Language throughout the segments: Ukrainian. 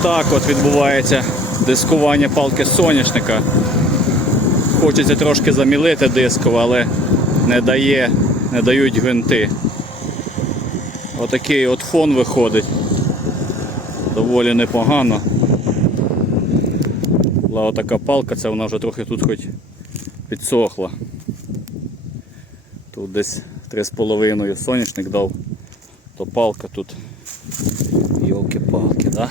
Отак от відбувається дискування палки соняшника. Хочеться трошки замілити дисково, але не дає, не дають гвинти. Отакий от фон виходить. Доволі непогано. Була отака палка, це вона вже трохи тут хоч підсохла. Тут десь 3,5 соняшник дав, то палка тут Йолки-палки, да?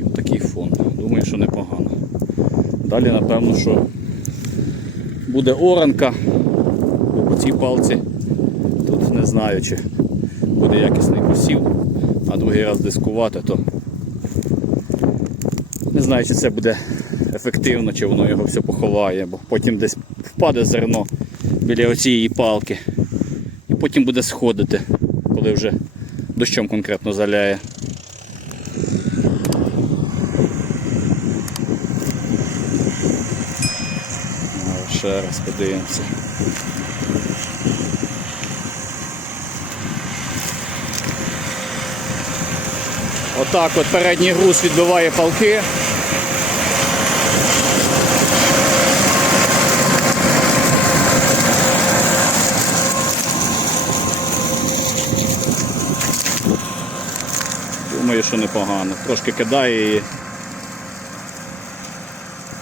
І отакий фон. Думаю, що непогано. Далі, напевно, що буде оранка, бо по цій палці тут не знаю, чи буде якісний посів, а другий раз дискувати, то не знаю, чи це буде ефективно, чи воно його все поховає, бо потім десь впаде зерно біля оцієї палки. І потім буде сходити, коли вже дощом конкретно заляє. Ну, Ще раз подивимося. Отак от передній груз відбиває палки. Думаю, що непогано. Трошки кидає її